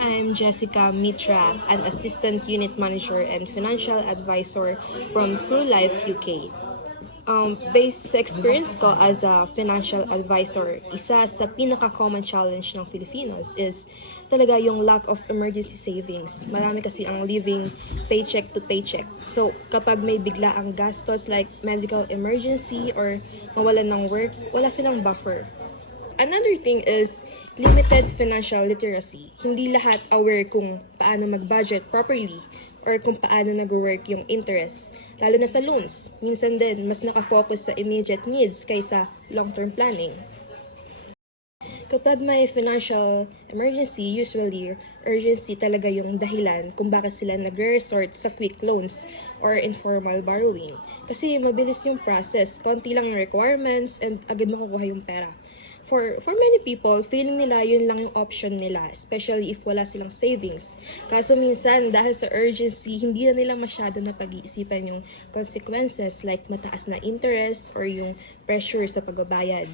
I'm Jessica Mitra, an Assistant Unit Manager and Financial Advisor from ProLife UK. Based sa experience ko as a financial advisor, isa sa pinaka-common challenge ng Filipinos is talaga yung lack of emergency savings. Marami kasi ang living paycheck to paycheck. So, kapag may bigla ang gastos like medical emergency or mawalan ng work, wala silang buffer. Another thing is limited financial literacy. Hindi lahat aware kung paano mag-budget properly or kung paano nag-work yung interest. Lalo na sa loans, minsan din mas nakafocus sa immediate needs kaysa long-term planning. Kapag may financial emergency, usually urgency talaga yung dahilan kung bakit sila nagre-resort sa quick loans or informal borrowing. Kasi mabilis yung process, konti lang yung requirements, and agad makukuha yung pera. For many people, feeling nila yun lang yung option nila, especially if wala silang savings. Kaso minsan, dahil sa urgency, hindi na nila masyado na pag-iisipan yung consequences like mataas na interest or yung pressure sa pagbabayad.